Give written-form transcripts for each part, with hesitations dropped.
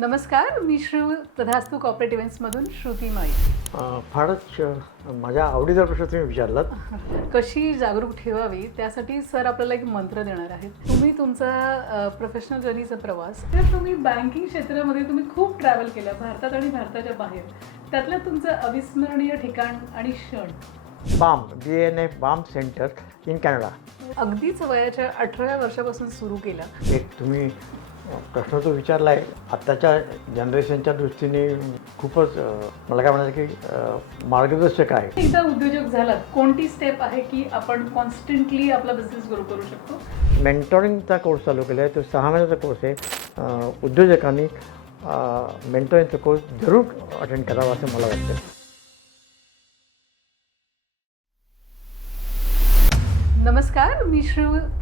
नमस्कार, मी तथास्तु कॉर्पोरेट इव्हेंट्समधून श्रुती माळी. फारच माझ्या आवडीचा प्रश्न तुम्ही विचारलात. कशी जागरूक ठेवावी त्यासाठी सर आपल्याला एक मंत्र देणार आहेत. तुम्ही तुमचा प्रोफेशनल जर्नीचा प्रवास तर तुम्ही बँकिंग क्षेत्रामध्ये तुम्ही खूप ट्रॅव्हल केलं भारतात आणि भारताच्या बाहेर. त्यातलं तुमचं अविस्मरणीय ठिकाण आणि क्षण. BNF बाम सेंटर इन कॅनडा. अगदीच वयाच्या 18व्या वर्षापासून सुरू केला. एक तुम्ही प्रश्न तो विचारला आहे आत्ताच्या जनरेशनच्या दृष्टीने खूपच मला काय म्हणायचं की मार्गदर्शक आहे. एकदा उद्योजक झालात, कोणती स्टेप आहे की आपण कॉन्स्टंटली आपला बिझनेस ग्रो करू शकतो? मेंटॉरिंगचा कोर्स चालू केला आहे. तो 6 महिन्याचा कोर्स आहे. उद्योजकांनी मेंटॉरिंगचा कोर्स जरूर अटेंड करावा असं मला वाटतं. नमस्कार, मी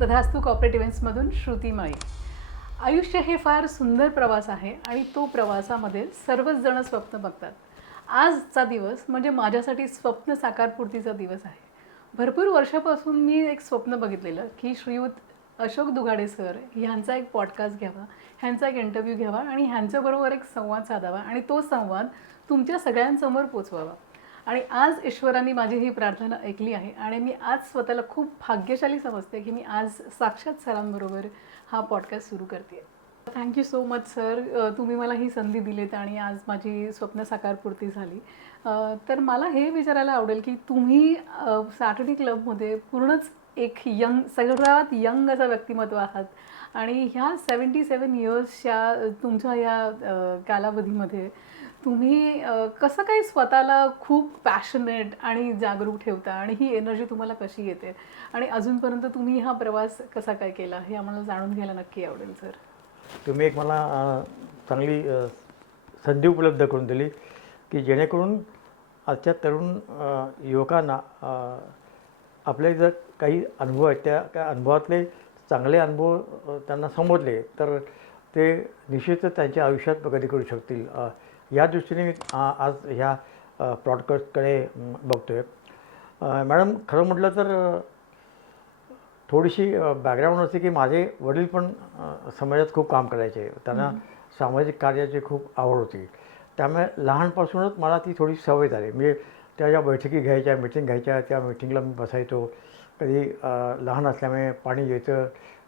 तथास्तु कॉर्पोरेट इव्हेंट्समधून श्रुती माळी. आयुष्य हे फार सुंदर प्रवास आहे आणि तो प्रवासामध्ये सर्वच जण स्वप्न बघतात. आजचा दिवस म्हणजे माझ्यासाठी स्वप्न साकारपूर्तीचा दिवस आहे. भरपूर वर्षापासून मी एक स्वप्न बघितलेलं की श्रीयुत अशोक दुगाडे सर ह्यांचा एक पॉडकास्ट घ्यावा, ह्यांचा एक इंटरव्ह्यू घ्यावा आणि ह्यांच्याबरोबर एक संवाद साधावा आणि तो संवाद तुमच्या सगळ्यांसमोर पोचवावा. आणि आज ईश्वरांनी माझी ही प्रार्थना ऐकली आहे आणि मी आज स्वतःला खूप भाग्यशाली समजते की मी आज साक्षात सरांबरोबर हा पॉडकास्ट सुरू करते. थँक्यू सो मच सर, तुम्ही मला ही संधी दिलीत आणि आज माझी स्वप्न साकारपूर्ती झाली. तर मला हे विचारायला आवडेल की तुम्ही सॅटर्डे क्लबमध्ये पूर्णच एक सर्वात यंग असं व्यक्तिमत्व आहात आणि ह्या 77 इयर्सच्या तुमच्या या कालावधीमध्ये तुम्ही कसं काही स्वतःला खूप पॅशनेट आणि जागरूक ठेवता आणि ही एनर्जी तुम्हाला कशी येते आणि अजूनपर्यंत तुम्ही हा प्रवास कसा काय केला हे आम्हाला जाणून घ्यायला नक्की आवडेल सर. तुम्ही एक मला चांगली संधी उपलब्ध करून दिली की जेणेकरून आजच्या तरुण युवकांना आपले जर काही अनुभव आहेत त्या अनुभवातले चांगले अनुभव त्यांना समजले तर ते निश्चितच त्यांच्या आयुष्यात प्रगती करू शकतील. या दृष्टीने मी आज ह्या पॉडकास्टकडे बघतो आहे. मॅडम, खरं म्हटलं तर थोडीशी बॅकग्राऊंड असते की माझे वडील पण समाजात खूप काम करायचे. त्यांना सामाजिक कार्याची खूप आवड होती. त्यामुळे लहानपासूनच मला ती थोडी सवय झाली. म्हणजे त्या ज्या बैठकी घ्यायच्या, मीटिंग घ्यायच्या, त्या मीटिंगला मी बसायचो. कधी लहान असल्यामुळे पाणी घ्यायचं,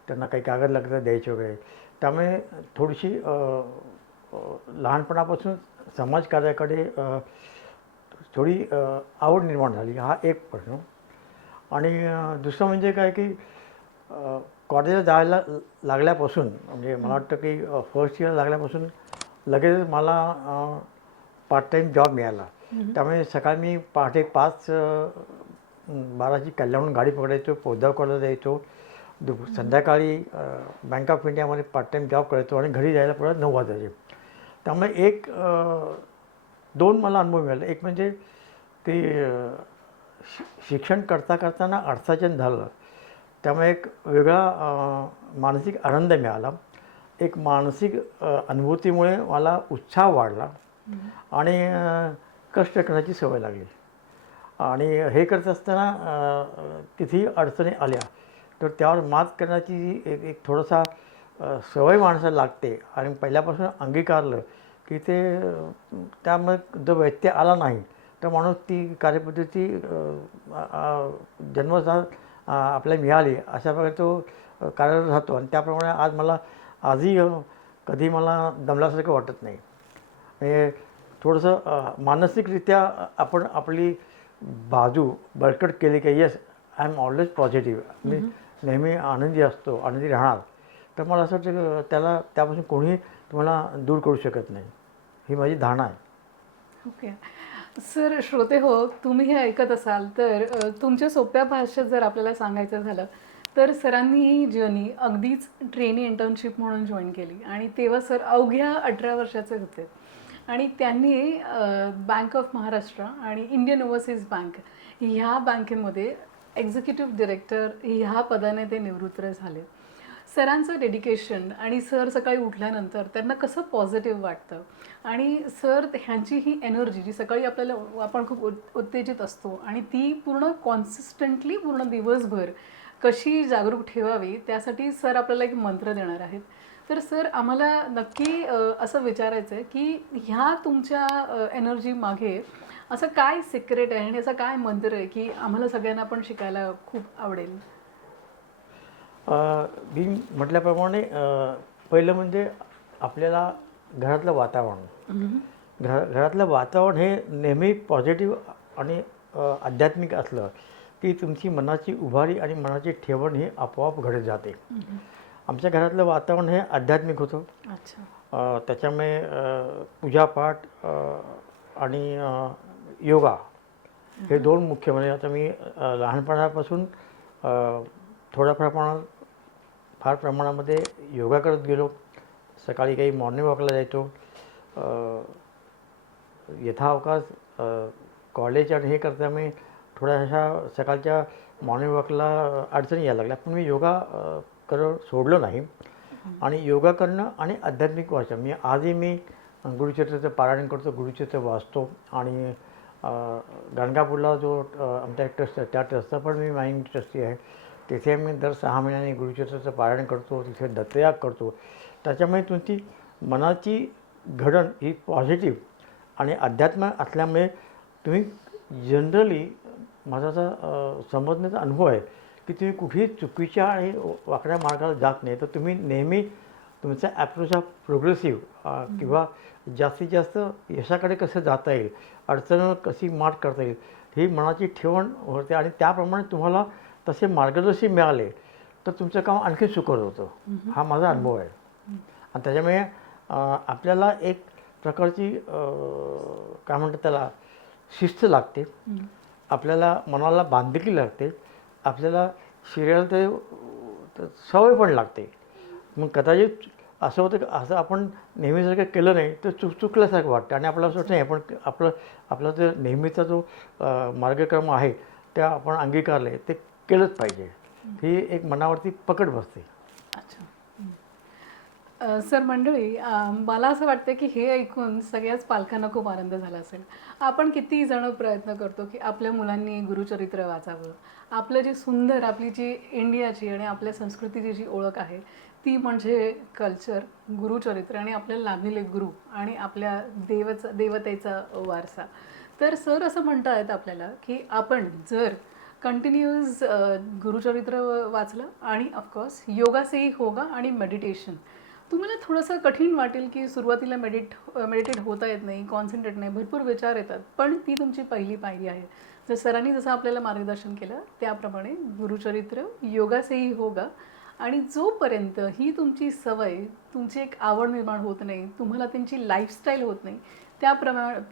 त्यांना काही कागद लागतं द्यायचे वगैरे. त्यामुळे थोडीशी लहानपणापासून समाजकार्याकडे थोडी आवड निर्माण झाली. हा एक प्रश्न. आणि दुसरं म्हणजे काय की कॉलेजला जायला लागल्यापासून म्हणजे मला वाटतं की फर्स्ट इयर लागल्यापासून लगेच मला पार्ट टाईम जॉब मिळाला. त्यामुळे सकाळी मी पहाटे 5:12ची कल्याणहून गाडी पकडायचो, पोद्दार कॉलेजला जायचो. संध्याकाळी बँक ऑफ इंडियामध्ये पार्ट टाईम जॉब करायचो आणि घरी जायला परत 9 वाजायचे. त्यामुळे एक 2 मला अनुभव मिळाले. एक म्हणजे ते शिक्षण करताना अर्थार्जन झालं. त्यामुळे एक वेगळा मानसिक आनंद मिळाला. एक मानसिक अनुभूतीमुळे मला उत्साह वाढला आणि कष्ट करण्याची सवय लागली. आणि हे करत असताना कितीही अडचणी आल्या तर त्यावर मात करण्याची एक थोडासा सवय माणसाला लागते आणि पहिल्यापासून अंगीकारलं की ते त्यामुळे जो व्यत्यय आला नाही तर माणूस ती कार्यपद्धती जन्मतः आपल्याला मिळाली अशा प्रकारे तो कार्यरत राहतो. आणि त्याप्रमाणे आज मला आजही कधी मला दमल्यासारखं वाटत नाही. म्हणजे थोडंसं मानसिकरित्या आपण आपली बाजू बळकट केली की yes I am always positive, मी नेहमी आनंदी असतो, आनंदी राहणार. तर मला असं वाटतं त्याला त्यापासून कोणीही तुम्हाला दूर करू शकत नाही. ही माझी धारणा आहे. ओके सर, श्रोते हो, तुम्ही हे ऐकत असाल तर तुमच्या सोप्या भाषेत जर आपल्याला सांगायचं झालं तर सरांनी ही जर्नी अगदीच ट्रेनी इंटर्नशिप म्हणून जॉईन केली आणि तेव्हा सर अवघ्या 18 वर्षाचे होते आणि त्यांनी बँक ऑफ महाराष्ट्र आणि इंडियन ओव्हरसीज बँक ह्या बँकेमध्ये एक्झिक्युटिव्ह डिरेक्टर ह्या पदाने ते निवृत्त झाले. सरांचं डेडिकेशन आणि सर सकाळी उठल्यानंतर त्यांना कसं पॉझिटिव्ह वाटतं आणि सर ह्यांची ही एनर्जी जी सकाळी आपल्याला आपण खूप उत्तेजित असतो आणि ती पूर्ण कॉन्सिस्टंटली पूर्ण दिवसभर कशी जागरूक ठेवावी त्यासाठी सर आपल्याला एक मंत्र देणार आहेत. तर सर आम्हाला नक्की असं विचारायचं आहे की ह्या तुमच्या एनर्जी मागे असं काय सिक्रेट आहे आणि असं काय मंत्र आहे की आम्हाला सगळ्यांना पण शिकायला खूप आवडेल. मी म्हटल्याप्रमाणे पहिलं म्हणजे आपल्याला घरातलं वातावरण घरातलं वातावरण हे नेहमी पॉझिटिव्ह आणि आध्यात्मिक असलं की तुमची मनाची उभारी आणि मनाची ठेवण ही आपोआप घडत जाते. आमच्या घरातलं वातावरण हे आध्यात्मिक होतं. अच्छा. त्याच्यामुळे पूजापाठ आणि योगा हे दोन मुख्य म्हणजे आता मी लहानपणापासून थोड्या प्रमाणात फार प्रमाणामध्ये योगा करत गेलो. सकाळी काही मॉर्निंग वॉकला जायचो. यथावकाश कॉलेज आणि हे करता मी थोड्याशा सकाळच्या मॉर्निंग वॉकला अडचणी यायला लागल्या, पण मी योगा करणं सोडलं नाही. आणि योगा करणं आणि आध्यात्मिक वाचन मी आजही मी गुरुचरित्राचं पारायण करतो, गुरुचरित्र वाचतो. आणि गाणगापूरला जो आमचा एक ट्रस्ट आहे त्या ट्रस्टचा पण मी मॅनेजिंग ट्रस्टी आहे. तिथे मी दर 6 महिन्यांनी गुरुचरित्राचं पारायण करतो, तिथे दत्तयाग करतो. त्याच्यामुळे तुमची मनाची घडण ही पॉझिटिव्ह आणि अध्यात्म असल्यामुळे तुम्ही जनरली माझा असा समजण्याचा अनुभव आहे की तुम्ही कुठेही चुकीच्या आणि वाकड्या मार्गाला जात नाही. तर तुम्ही नेहमी तुमचा ॲप्रोच हा प्रोग्रेसिव्ह किंवा जास्तीत जास्त यशाकडे कसं जाता येईल, अडचणीवर कशी मात करता येईल ही मनाची ठेवण होते. आणि त्याप्रमाणे तुम्हाला तसे मार्गदर्शन मिळाले तर तुमचं काम आणखी सुकर होतं. हा माझा अनुभव आहे. आणि त्याच्यामुळे आपल्याला एक प्रकारची काय म्हणतात त्याला शिस्त लागते, आपल्याला मनाला बांधिलकी लागते, आपल्याला शरीराला ते सवय पण लागते. मग कदाचित असं होतं की असं आपण नेहमी जर काही केलं नाही तर चुकल्यासारखं वाटतं आणि आपल्याला असं वाटतं नाही आपण आपला जो नेहमीचा जो मार्गक्रम आहे त्या आपण अंगीकारले ते केलंच पाहिजे, ही एक मनावरती पकड बसते. अच्छा. सर मंडळी, मला असं वाटतं की हे ऐकून सगळ्याच पालकांना खूप आनंद झाला असेल. आपण किती जण प्रयत्न करतो की आपल्या मुलांनी गुरुचरित्र वाचावं. आपलं जे सुंदर आपली जी इंडियाची आणि आपल्या संस्कृतीची जी ओळख आहे ती म्हणजे कल्चर, गुरुचरित्र आणि आपल्याला लाभलेले गुरु आणि आपल्या देवतेचा वारसा. तर सर असं म्हणता येतं आपल्याला की आपण जर कंटिन्यूअस गुरुचरित्र वाचलं आणि ऑफकोर्स योगा से ही होगा आणि मेडिटेशन. तुम्हाला थोडंसं कठीण वाटेल की सुरुवातीला मेडिटेट होता येत नाही, कॉन्सन्ट्रेट नाही, भरपूर विचार येतात, पण ती तुमची पहिली पायरी आहे. जर सरांनी जसं आपल्याला मार्गदर्शन केलं त्याप्रमाणे गुरुचरित्र, योगा से ही होगा. आणि जोपर्यंत ही तुमची सवय, तुमची एक आवड निर्माण होत नाही, तुम्हाला त्यांची लाईफस्टाईल होत नाही,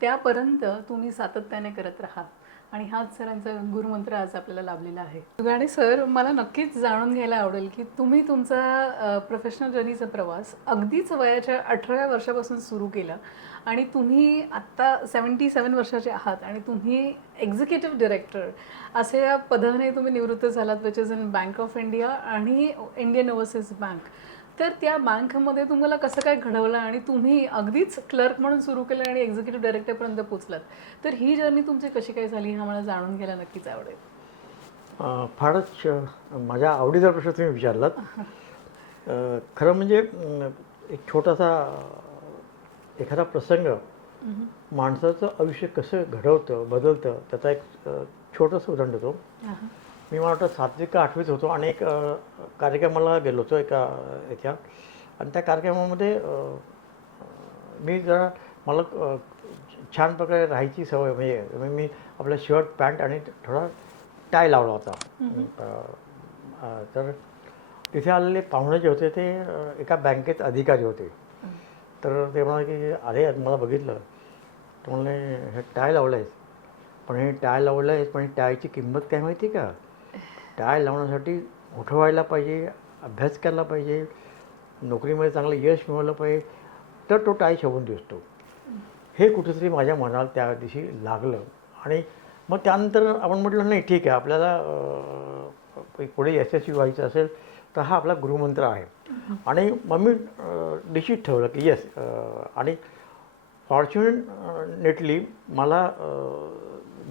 त्यापर्यंत तुम्ही सातत्याने करत राहा. आणि हाच सरांचा गुरुमंत्र आज आपल्याला लाभलेला आहे. आणि सर, मला नक्कीच जाणून घ्यायला आवडेल की तुम्ही तुमचा प्रोफेशनल जर्नीचा प्रवास अगदीच वयाच्या 18व्या वर्षापासून सुरू केला आणि तुम्ही आत्ता 77 वर्षाचे आहात आणि तुम्ही एक्झिक्युटिव्ह डिरेक्टर असे या पदाने तुम्ही निवृत्त झालात, which is in bank of India आणि इंडियन ओव्हरसीज बँक. तर त्या बँकमध्ये तुम्हाला कसं काय घडवलं आणि तुम्ही अगदीच क्लर्क म्हणून सुरू केलं आणि एक्झिक्युटिव्ह डायरेक्टरपर्यंत पोचलात. तर ही जर्नी तुमची कशी काय झाली हा मला जाणून घ्यायला नक्कीच आवडेल. फारच माझ्या आवडीचा प्रश्न तुम्ही विचारलात. खरं म्हणजे एक छोटासा एखादा प्रसंग माणसाचं आयुष्य कसं घडवतं बदलतं त्याचा एक छोटंसं उदाहरण देतो. मी मला वाटतं 7वी का 8वीत होतो आणि एक कार्यक्रमाला गेलो होतो एका याच्यात. आणि त्या कार्यक्रमामध्ये मी जरा मला छान प्रकारे राहायची सवय, म्हणजे मी आपलं शर्ट पॅन्ट आणि थोडा टाय लावला होता. तर तिथे आलेले पाहुणे जे होते ते एका बँकेत अधिकारी होते. तर ते म्हणाले की अरे मला बघितलं, तर म्हणले हे टाय लावलं आहेस, पण हे टाय लावलं आहेस पण टायची किंमत काय माहिती का? टाय लावण्यासाठी मोठं व्हायला पाहिजे, अभ्यास केला पाहिजे, नोकरीमध्ये चांगलं यश मिळवलं पाहिजे, तर तो टाय शोभून दिसतो. हे कुठेतरी माझ्या मनाला त्या दिवशी लागलं. आणि मग त्यानंतर आपण म्हटलं नाही ठीक आहे, आपल्याला पुढे यशस्वी व्हायचं असेल तर हा आपला गुरुमंत्र आहे. आणि मग मी निश्चित ठेवलं की येस. आणि फॉर्च्युनेटली मला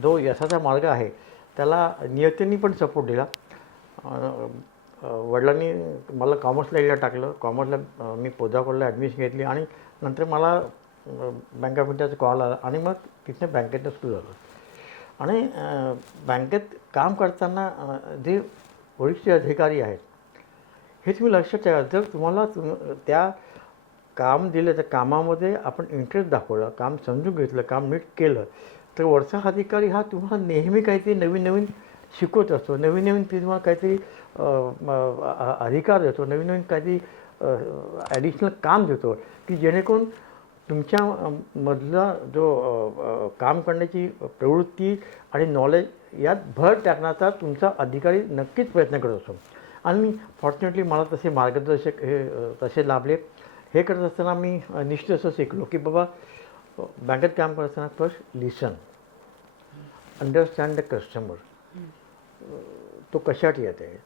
जो यशाचा मार्ग आहे त्याला नियतीने पण सपोर्ट दिला. वडिलांनी मला कॉमर्स लाईनला टाकलं. कॉमर्सला मी पोद्दार कॉलेजला ॲडमिशन घेतली आणि नंतर मला बँक ऑफ इंडियाचा कॉल आला आणि मग तिथे बँकेतनं सुरू झालं. आणि बँकेत काम करताना जे वरिष्ठ अधिकारी आहेत हे तुम्ही लक्षात ठेवा. जर तुम्हाला त्या काम दिलं त्या कामामध्ये आपण इंटरेस्ट दाखवला, काम समजून घेतलं, काम नीट केलं, तर वरचा अधिकारी हा तुम्हाला नेहमी काहीतरी नवीन नवीन शिकवत असतो, नवीन नवीन तुम्हाला काहीतरी अधिकार देतो, नवीन नवीन काहीतरी ॲडिशनल काम देतो की जेणेकरून तुमच्या मधला जो काम करण्याची प्रवृत्ती आणि नॉलेज यात भर टाकण्याचा तुमचा अधिकारी नक्कीच प्रयत्न करत असतो. आणि फॉर्च्युनेटली मला तसे मार्गदर्शक हे तसे लाभले. हे करत असताना मी निश्चित असं शिकलो की बाबा बँकेत काम करत असताना first listen, understand the customer, तो कशासाठी येत आहे,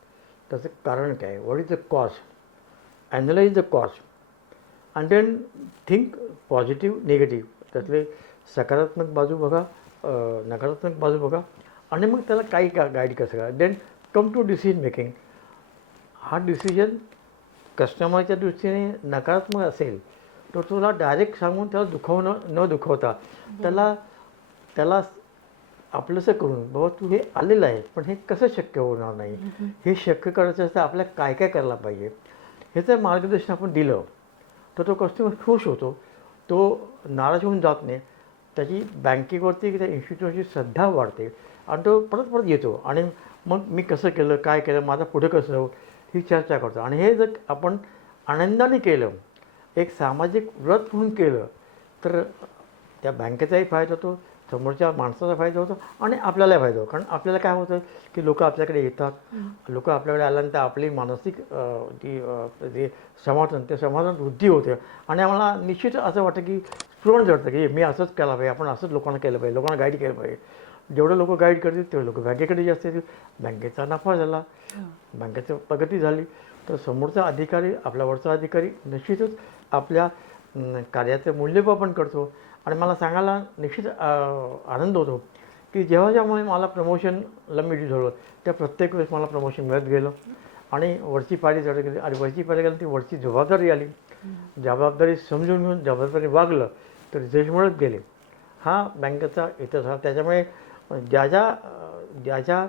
त्याचं कारण काय, what is the cost, analyse the cost and then think positive negative, त्यातले सकारात्मक बाजू बघा, नकारात्मक बाजू बघा आणि मग त्याला काही गाईड कसं करा. Then come to decision making. हा डिसिजन कस्टमरच्या दृष्टीने नकारात्मक असेल तर तुला डायरेक्ट सांगून त्याला न दुखवता त्याला आपलंसं करून बाबा तू हे आलेलं आहे पण हे कसं शक्य होणार नाही, हे शक्य करायचं असतं आपल्याला काय काय करायला पाहिजे ह्याचं मार्गदर्शन आपण दिलं तर तो कस्टमर खुश होतो, तो नाराज होऊन जात नाही, त्याची बँकेवरती त्या इन्स्टिट्यूटची श्रद्धा वाढते आणि तो परत परत येतो आणि मग मी कसं केलं, काय केलं, माझा पुढे कसं जाऊ ही चर्चा करतो. आणि हे जर आपण आनंदाने केलं, एक सामाजिक व्रत म्हणून केलं तर त्या बँकेचाही फायदा होतो, समोरच्या माणसाचा फायदा होतो आणि आपल्यालाही फायदा होतो. कारण आपल्याला काय होतं की लोक आपल्याकडे येतात, लोक आपल्याकडे आल्यानंतर आपली मानसिक जे ते समाधान वृद्धी होते आणि आम्हाला निश्चित असं वाटतं की स्फुरण जडतं की मी असंच केलं पाहिजे, आपण असंच लोकांना केलं पाहिजे, लोकांना गाईड केलं पाहिजे. जेवढं लोक गाईड करतील तेवढे लोक बँकेकडे जास्त येतील, बँकेचा नफा झाला, बँकेची प्रगती झाली तर समोरचा अधिकारी आपल्यावरचा अधिकारी निश्चितच आपल्या कार्याचं मूल्यमापन करतो. आणि मला सांगायला निश्चित आनंद होतो की जेव्हा मला प्रमोशनला मी झालो त्या प्रत्येक वेळेस मला प्रमोशन मिळत गेलं आणि वरची पायरी चढत गेली आणि वरची पायरी गेली ती वरची जबाबदारी आली, जबाबदारी समजून घेऊन जबाबदारी वागलं तर रिझल्ट मिळत गेले. हा बँकेचा इतिहास हा. त्याच्यामुळे ज्या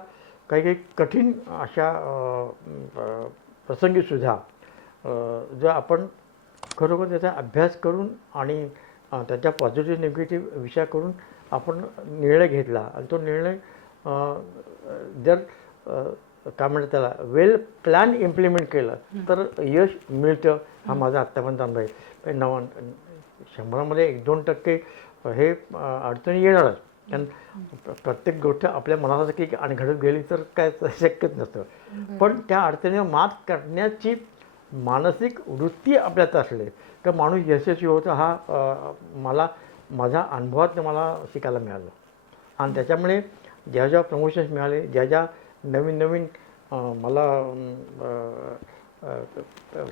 काही कठीण अशा प्रसंगीसुद्धा जर आपण खरोखर त्याचा अभ्यास करून आणि त्याच्या पॉझिटिव्ह निगेटिव्ह विचार करून आपण निर्णय घेतला आणि तो निर्णय जर काय म्हणतात त्याला वेल प्लॅन इम्प्लिमेंट केलं तर यश मिळतं. हा माझा आत्तापर्यंत अनुभव आहे. 100मध्ये 1-2% हे अडचणी येणारच, कारण प्रत्येक गोष्ट आपल्या मनासारखी आणि घडत गेली तर काय शक्यच नसतं. पण त्या अडचणीवर मात करण्याची मानसिक वृत्ती आपल्यात असले तर माणूस यशस्वी होतं. हा मला माझ्या अनुभवात मला शिकायला मिळालं. आणि त्याच्यामुळे ज्या ज्या प्रमोशन्स मिळाले, ज्या नवीन नवीन मला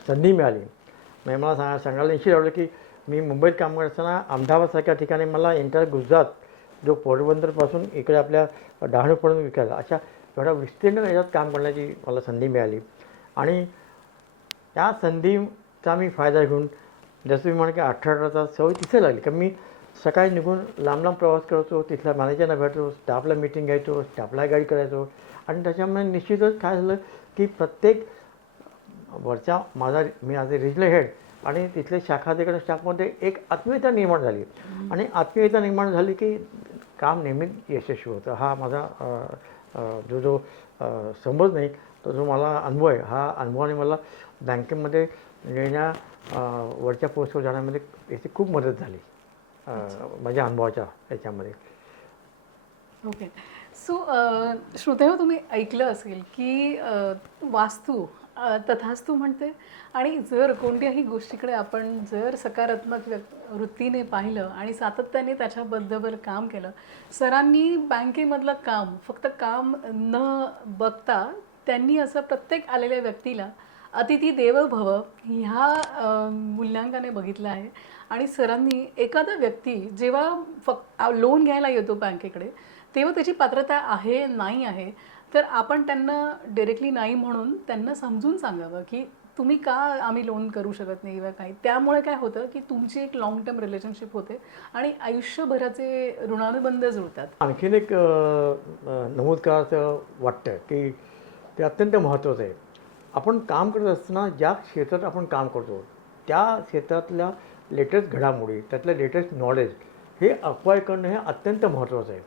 संधी मिळाली, म्हणजे मला सांगायला निश्चित आवडलं की मी मुंबईत काम करत असताना अहमदाबादसारख्या ठिकाणी मला एंटायर गुजरात जो पोरबंदरपासून इकडे आपल्या डहाणूपर्यंत विकायला अशा एवढ्या विस्तीर्ण याच्यात काम करण्याची मला संधी मिळाली. आणि त्या संधीचा मी फायदा घेऊन जसं मी म्हणा की 18 तास सवय तिथे लागली. कारण मी सकाळी निघून लांब लांब प्रवास करतो, तिथल्या मॅनेजरना भेटतो, स्टाफला मीटिंग घ्यायचो, स्टाफला गाईड करायचो. आणि त्याच्यामुळे निश्चितच काय झालं की प्रत्येक वरच्या मी ॲज ए रिजनल हेड आणि तिथले शाखाधिकारी स्टाफमध्ये एक आत्मीयता निर्माण झाली. आणि आत्मीयता निर्माण झाली की काम नेहमीच यशस्वी होतं. हा माझा जो समज नाही तो जो मला अनुभव आहे, हा अनुभवाने मला बँकेमध्ये वरच्या पोस्टवर जाण्यामध्ये याची खूप मदत झाली माझ्या अनुभवाच्या याच्यामध्ये. ओके. सो श्रोतेहो, तुम्ही ऐकलं असेल की वास्तू तथास्तू म्हणते. आणि जर कोणत्याही गोष्टीकडे आपण जर सकारात्मक वृत्तीने पाहिलं आणि सातत्याने त्याच्याबद्दल काम केलं, सरांनी बँकेमधलं काम फक्त काम न बघता त्यांनी असं प्रत्येक आलेल्या व्यक्तीला अतिथी देवो भव ह्या मूल्यांकाने बघितलं आहे. आणि सरांनी एखादा व्यक्ती जेव्हा लोन घ्यायला येतो बँकेकडे तेव्हा त्याची पात्रता आहे नाही आहे तर आपण त्यांना डायरेक्टली नाही म्हणून त्यांना समजून सांगावं की तुम्ही का आम्ही लोन करू शकत नाही किंवा काही. त्यामुळे काय होतं की तुमची एक लॉंग टर्म रिलेशनशिप होते आणि आयुष्यभराचे ऋणानुबंध जुळतात. आणखीन एक नमूद करायचं वाटतं की ते अत्यंत महत्त्वाचं आहे. आपण काम करत असताना ज्या क्षेत्रात आपण काम करतो त्या क्षेत्रातल्या लेटेस्ट घडामोडी, त्यातलं लेटेस्ट नॉलेज हे अक्वायर करणं हे अत्यंत महत्त्वाचं आहे.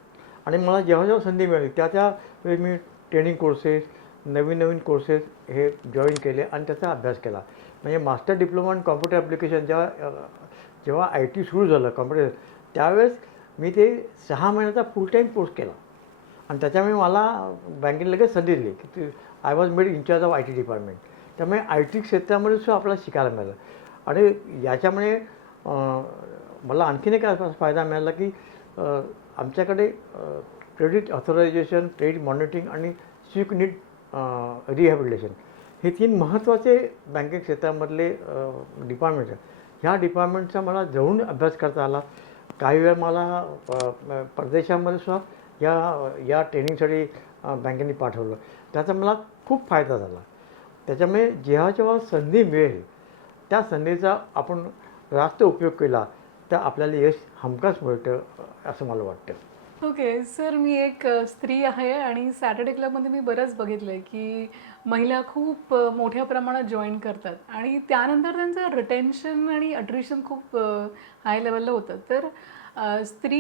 आणि मला जेव्हा जेव्हा संधी मिळाली त्या वेळी मी ट्रेनिंग कोर्सेस, नवीन कोर्सेस हे जॉईन केले आणि त्याचा अभ्यास केला. म्हणजे master diploma in computer application जेव्हा आय टी सुरू झालं कॉम्प्युटर, त्यावेळेस मी ते 6 महिन्याचा फुल टाईम कोर्स केला. आणि त्याच्यामुळे मला बँकेने लगेच संधी दिली की I was made in charge of I T department. त्यामुळे आय टी क्षेत्रामध्ये सुद्धा आपल्याला शिकायला मिळालं. आणि याच्यामुळे मला आणखीन एक असा फायदा मिळाला की आमच्याकडे क्रेडिट ऑथरायझेशन, क्रेडिट मॉनिटरिंग आणि सिक्युरिटी नीड रिहॅबिलिटेशन हे 3 महत्त्वाचे बँकिंग क्षेत्रामधले डिपार्टमेंट आहेत. ह्या डिपार्टमेंटचा मला जवळून अभ्यास करता आला. काही वेळ मला परदेशामध्ये सुद्धा या ट्रेनिंगसाठी बँकेने पाठवलं. त्याचा मला खूप फायदा झाला. त्याच्यामुळे जेव्हा संधी मिळेल त्या संधीचा आपण रास्त उपयोग केला तर आपल्याला यश हमखास मिळतं असं मला वाटतं. ओके सर, मी एक स्त्री आहे आणि सॅटर्डे क्लबमध्ये मी बरंच बघितलं आहे की महिला खूप मोठ्या प्रमाणात जॉईन करतात आणि त्यानंतर त्यांचं रिटेन्शन आणि अट्रिशन खूप हाय लेवलला होतं. तर स्त्री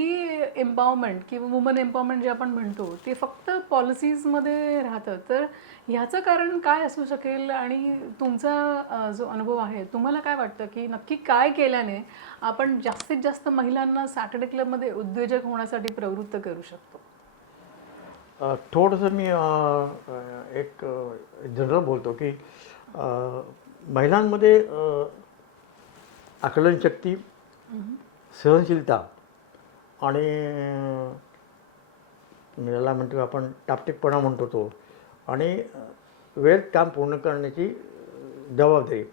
एम्पॉवरमेंट किंवा वुमन एम्पॉवरमेंट जे आपण म्हणतो ते फक्त पॉलिसीजमध्ये राहतं. तर ह्याचं कारण काय असू शकेल आणि तुमचा जो अनुभव आहे तुम्हाला काय वाटतं की नक्की काय केल्याने आपण जास्तीत जास्त महिलांना सॅटर्डे क्लबमध्ये उद्योजक होण्यासाठी प्रवृत्त करू शकतो? थोडंसं मी एक जनरल बोलतो की महिलांमध्ये आकलनशक्ती, सहनशीलता आणि याला म्हणतो आपण टापटीकपणा म्हणतो तो, आणि वेळेत काम पूर्ण करण्याची जबाबदारी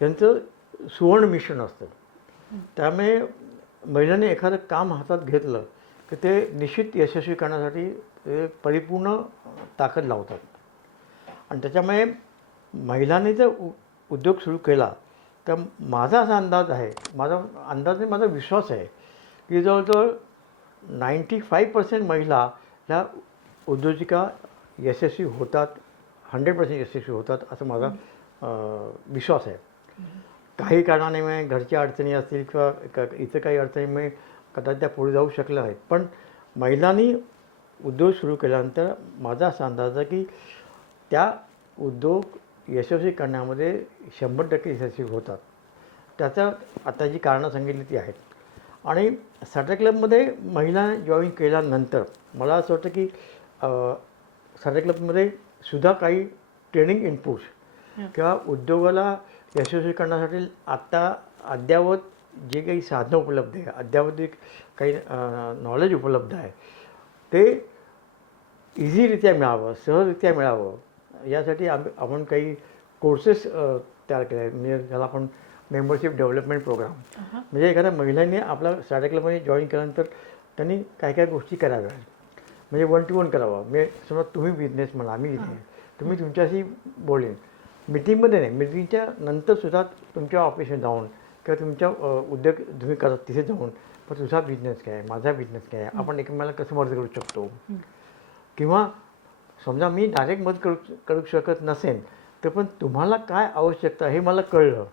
यांचं सुवर्ण मिश्रण असतं. त्यामुळे महिलांनी एखादं काम हातात घेतलं की ते निश्चित यशस्वी करण्यासाठी ते परिपूर्ण ताकद लावतात. आणि त्याच्यामुळे महिलांनी जर उद्योग सुरू केला तर माझा असा अंदाज आहे, माझा विश्वास आहे की जवळजवळ 95% महिला ह्या उद्योजिका यशस्वी होतात, 100% यशस्वी होतात असं माझा विश्वास आहे. काही कारणाने घरच्या अडचणी असतील किंवा इतर काही अडचणीमुळे कदाचित त्या पुढे जाऊ शकल्या नाहीत, पण महिलांनी उद्योग सुरू केल्यानंतर माझा असा अंदाज आहे की त्या उद्योग यशस्वी करण्यामध्ये 100% यशस्वी होतात. त्याचं आता जी कारणं सांगितली ती आहेत. आणि सॅटर्डे क्लबमध्ये महिला जॉईन केल्यानंतर मला असं वाटतं की सॅटर्डे क्लबमध्ये सुद्धा काही ट्रेनिंग इनपुट्स किंवा उद्योगाला यशस्वी करण्यासाठी आत्ता अद्ययावत जे काही साधनं उपलब्ध आहे, अद्ययावत काही नॉलेज उपलब्ध आहे ते इझीरित्या मिळावं, सहजरित्या मिळावं यासाठी आपण काही कोर्सेस तयार केले आहेत. म्हणजे ज्याला आपण मेंबरशिप डेव्हलपमेंट प्रोग्राम. म्हणजे एखाद्या महिलांनी आपला सॅटर्डे क्लबमध्ये जॉईन केल्यानंतर त्यांनी काय गोष्टी कराव्या. म्हणजे 1 to 1 करावं. म्हणजे समजा तुम्ही बिझनेस म्हणा, मी इथे तुम्ही तुमच्याशी बोलेन, मिटिंगमध्ये नाही, मिटिंगच्या नंतरसुद्धा तुमच्या ऑफिसमध्ये जाऊन किंवा तुमच्या उद्योग तुम्ही करत तिथे जाऊन पण तुझा बिझनेस काय आहे, माझा बिझनेस काय आहे, आपण एकमेकाला कसं मदत करू शकतो. किंवा समजा मी डायरेक्ट मदत करू शकत नसेन तर पण तुम्हाला काय आवश्यकता हे मला कळलं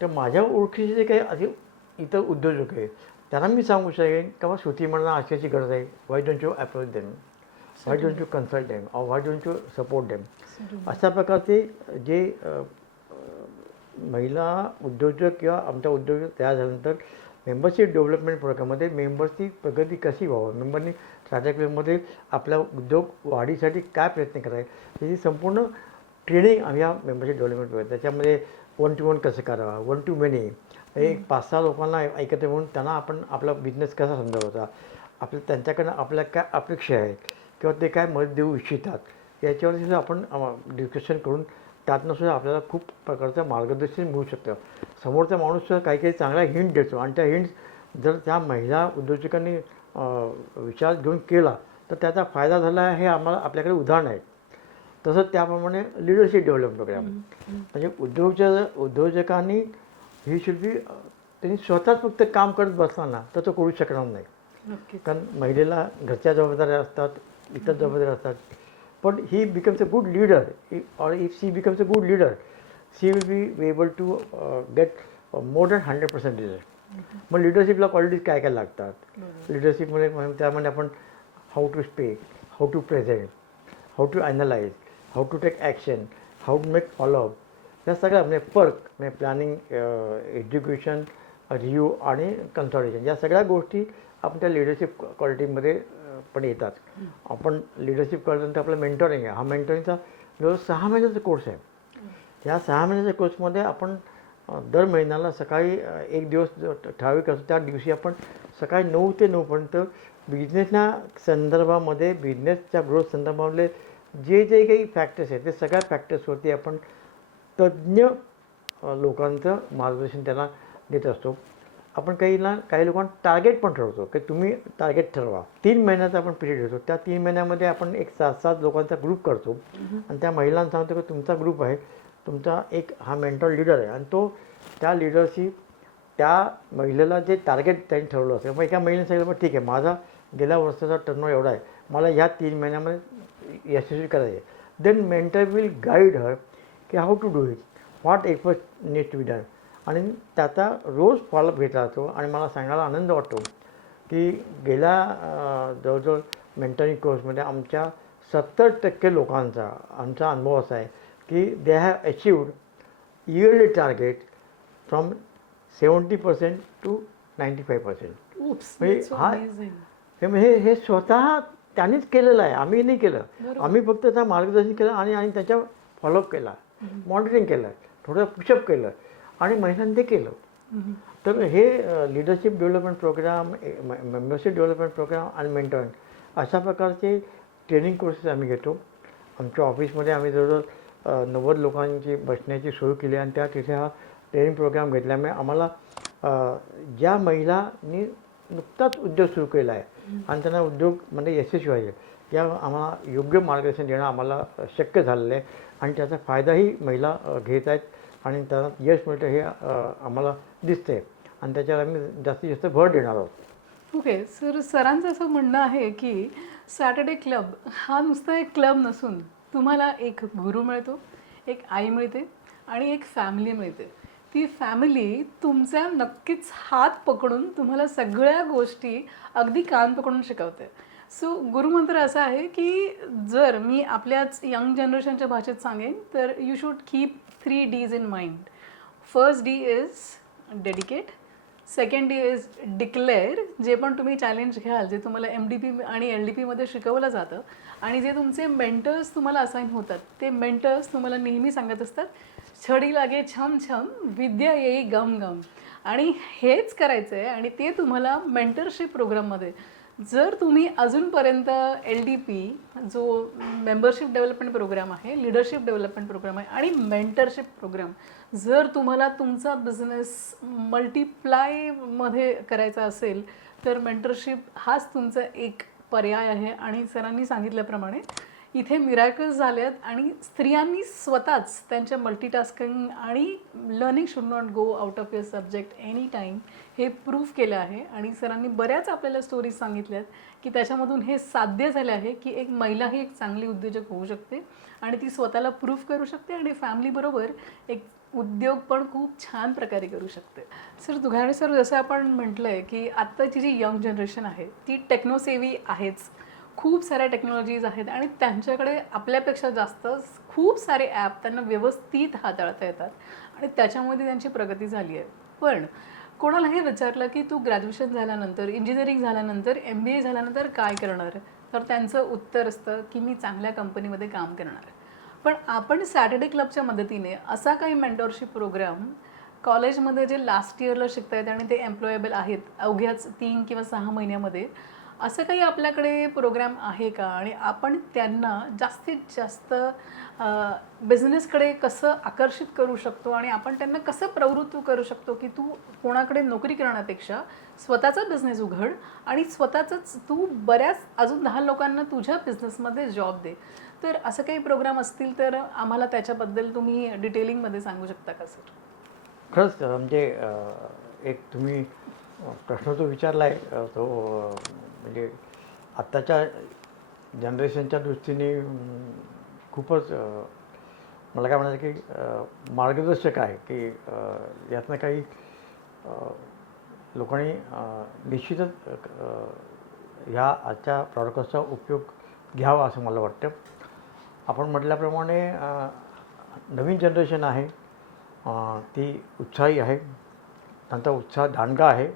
तर माझ्या ओळखीचे जे काही असे इतर उद्योजक आहेत त्यांना मी सांगू शकेन की बाबा श्रुती मला अशाची गरज आहे, why don't you approach them, why don't you consult them, or why don't you support them. अशा प्रकारचे जे महिला उद्योजक किंवा आमच्या उद्योजक तयार झाल्यानंतर मेंबरशिप डेव्हलपमेंट प्रोग्राममध्ये मेंबर्सची प्रगती कशी व्हावं, मेंबरनी सॅटर्डे क्लबमध्ये आपला उद्योग वाढीसाठी काय प्रयत्न करायचे त्याची संपूर्ण ट्रेनिंग आम्ही या मेंबरशिप डेव्हलपमेंट प्रोग्राम. त्याच्यामध्ये 1 to 1 कसं करावं, 1 to many, एक 5-6 लोकांना ऐकत म्हणून त्यांना आपण आपला बिझनेस कसा समजावायचा, त्यांच्याकडनं आपल्या काय अपेक्षा आहेत किंवा ते काय मदत देऊ इच्छितात याच्यावर सुद्धा आपण डिस्कशन करून त्यातनं सुद्धा आपल्याला खूप प्रकारचं मार्गदर्शन मिळू शकतं. समोरचा माणूससुद्धा काही चांगला हिंट देतो आणि त्या हिंट्स जर त्या महिला उद्योजकांनी विचार घेऊन केला तर त्याचा फायदा झाला आहे हे आम्हाला आपल्याकडे उदाहरण आहे. तसंच त्याप्रमाणे लिडरशिप डेव्हलपमेंट प्रोग्राम म्हणजे उद्योजकांनी ही शिल्पी त्यांनी स्वतःच फक्त काम करत बसला ना तर तो करू शकणार नाही. नक्कीच. कारण महिलेला घरच्या जबाबदाऱ्या असतात, इतर जबाबदाऱ्या असतात. पण ही becomes a good leader or if she becomes a good leader, she will be able to get more than 100% result. मग लिडरशिपला क्वालिटीज काय काय लागतात? लिडरशिपमध्ये त्यामध्ये आपण how to speak, how to present, how to analyse, how to take action, how to make follow up, या सगळ्या म्हणजे पर्क म्हणजे प्लॅनिंग, एज्युकेशन, रिव्ह्यू आणि कन्सॉलिडेशन या सगळ्या गोष्टी आपण त्या लिडरशिप क्वालिटीमध्ये पण येतात. आपण लिडरशिप क्वालिटीनंतर आपलं मेंटॉरिंग आहे. हा मेंटॉरिंगचा जवळ 6 महिन्याचा कोर्स आहे. या 6 महिन्याच्या कोर्समध्ये आपण दर महिन्याला सकाळी एक दिवस जो ठराविक असतो त्या दिवशी आपण सकाळी 9 ते 9 पर्यंत बिझनेसच्या संदर्भामध्ये बिझनेसच्या ग्रोथ संदर्भामधले जे जे काही फॅक्टर्स आहेत ते सगळ्या फॅक्टर्सवरती आपण तज्ज्ञ लोकांचं मार्गदर्शन त्यांना देत असतो. आपण काही लोकांना टार्गेट पण ठरवतो की तुम्ही टार्गेट ठरवा. 3 महिन्याचा आपण पिरियड देतो. त्या 3 महिन्यामध्ये आपण एक 7 लोकांचा ग्रुप करतो आणि त्या महिलांना सांगतो की तुमचा ग्रुप आहे, तुमचा एक हा मेंटॉर लीडर आहे आणि तो त्या लीडरशी त्या महिलेला जे टार्गेट त्यांनी ठरवलं असेल. मग एका महिलेने सांगितलं मग ठीक आहे, माझा गेल्या वर्षाचा टर्नओव्हर एवढा आहे, मला ह्या 3 महिन्यामध्ये यशस्वी करायचं आहे. Then mentor will guide her की how to do it, what effort need to be done. आणि त्याचा रोज फॉलोअप घेतला जातो आणि मला सांगायला आनंद वाटतो की गेल्या जवळजवळ मेंटरिंग कोर्समध्ये आमच्या 70% लोकांचा आमचा अनुभव असा आहे की they have अचिव्ड yearly target from 70% to 95%. Oops, म्हणजे that's so हा amazing. हे स्वतः त्यांनीच केलेलं आहे, आम्ही नाही केलं. बरोबर. आम्ही फक्त त्या मार्गदर्शन केलं आणि त्याच्या फॉलोअप केला, मॉनिटरिंग केलं, थोडं पुशअप केलं आणि महिलांनी ते केलं. तर हे leadership development programme, membership development programme आणि मेंटरिंग अशा प्रकारचे ट्रेनिंग कोर्सेस आम्ही घेतो. आमच्या ऑफिसमध्ये आम्ही जवळजवळ 90 लोकांची बसण्याची सोय केली आणि तिथे हा ट्रेनिंग प्रोग्राम घेतल्यामुळे आम्हाला ज्या महिलांनी नुकताच उद्योग सुरू केला आहे आणि त्यांना उद्योगमध्ये यशस्वी व्हायचे या आम्हाला योग्य मार्गदर्शन देणं आम्हाला शक्य झालेलं आहे आणि त्याचा फायदाही महिला घेत आहेत आणि त्यांना यश मिळतं हे आम्हाला दिसतंय आणि त्याच्यावर आम्ही जास्तीत जास्त भर देणार आहोत. ओके सर, सरांचं असं म्हणणं आहे की सॅटर्डे क्लब हा नुसता एक क्लब नसून तुम्हाला एक गुरु मिळतो, एक आई मिळते आणि एक फॅमिली मिळते. ती फॅमिली तुमचा नक्कीच हात पकडून तुम्हाला सगळ्या गोष्टी अगदी कान पकडून शिकवते. सो गुरुमंत्र असा आहे की जर मी आपल्याच यंग जनरेशनच्या भाषेत सांगेन तर you should keep 3 Ds in mind. First D is dedicate, second D is declare, जे पण तुम्ही चॅलेंज घ्याल जे तुम्हाला MDP आणि LDPमध्ये शिकवलं जातं आणि जे तुमचे मेंटर्स तुम्हाला असाईन होतात ते मेंटर्स तुम्हाला नेहमी सांगत असतात छडी लागे छम छम विद्या येई गम गम. आणि हेच करायचं आहे आणि ते तुम्हाला मेंटरशिप प्रोग्राममध्ये जर तुम्ही अजूनपर्यंत LDP जो मेंबरशिप डेव्हलपमेंट प्रोग्राम आहे, लिडरशिप डेव्हलपमेंट प्रोग्राम आहे आणि मेंटरशिप प्रोग्राम जर तुम्हाला तुमचा बिझनेस मल्टिप्लायमध्ये करायचा असेल तर मेंटरशिप हाच तुमचा एक पर्याय आहे. आणि सरांनी सांगितल्याप्रमाणे इथे मिरॅकल्स झालेत आणि स्त्रियांनी स्वतःच त्यांच्या मल्टीटास्किंग आणि learning should not go out of your subject any time हे प्रूव्ह केलं आहे. आणि सरांनी बऱ्याच आपल्याला स्टोरीज सांगितल्यात की त्याच्यामधून हे साध्य झाले आहे की एक महिलाही एक चांगली उद्योजक होऊ शकते आणि ती स्वतःला प्रूव्ह करू शकते आणि फॅमिलीबरोबर एक उद्योग पण खूप छान प्रकारे करू शकते. सर दुघाणे सर, जसं आपण म्हटलं आहे की आत्ताची जी यंग जनरेशन आहे ती टेक्नोसेवी आहेच. खूप साऱ्या टेक्नॉलॉजीज आहेत आणि त्यांच्याकडे आपल्यापेक्षा जास्त खूप सारे ॲप त्यांना व्यवस्थित हाताळता येतात आणि त्याच्यामध्ये त्यांची प्रगती झाली आहे. पण कोणाला हे विचारलं की तू ग्रॅज्युएशन झाल्यानंतर, इंजिनिअरिंग झाल्यानंतर, MBA झाल्यानंतर काय करणार, तर त्यांचं उत्तर असतं की मी चांगल्या कंपनीमध्ये काम करणार. पण आपण सॅटर्डे क्लबच्या मदतीने असा काही मेंटॉरशिप प्रोग्राम कॉलेजमध्ये जे लास्ट इयरला शिकता येते आणि ते एम्प्लॉयेबल आहेत अवघ्याच 3 किंवा 6 महिन्यामध्ये, असं काही आपल्याकडे प्रोग्राम आहे का आणि आपण त्यांना जास्तीत जास्त बिझनेसकडे कसं आकर्षित करू शकतो आणि आपण त्यांना कसं प्रवृत्त करू शकतो की तू कोणाकडे नोकरी करण्यापेक्षा स्वतःचा बिझनेस उघड आणि स्वतःचंच तू बऱ्याच अजून 10 लोकांना तुझ्या बिझनेसमध्ये जॉब दे. तर असं काही प्रोग्राम असतील तर आम्हाला त्याच्याबद्दल तुम्ही डिटेलिंगमध्ये सांगू शकता का सर? खरंच म्हणजे एक तुम्ही प्रश्न जो विचारला आहे तो म्हणजे आत्ताच्या जनरेशनच्या दृष्टीने खूपच मला काय म्हणायचं की मार्गदर्शक आहे की यातनं काही लोकांनी निश्चितच ह्या आजच्या प्रॉडक्टचा उपयोग घ्यावा असं मला वाटतं. आपण म्हटल्याप्रमाणे नवीन जनरेशन आहे, ती उत्साही आहे, त्यांचा उत्साह दांडगा आहे,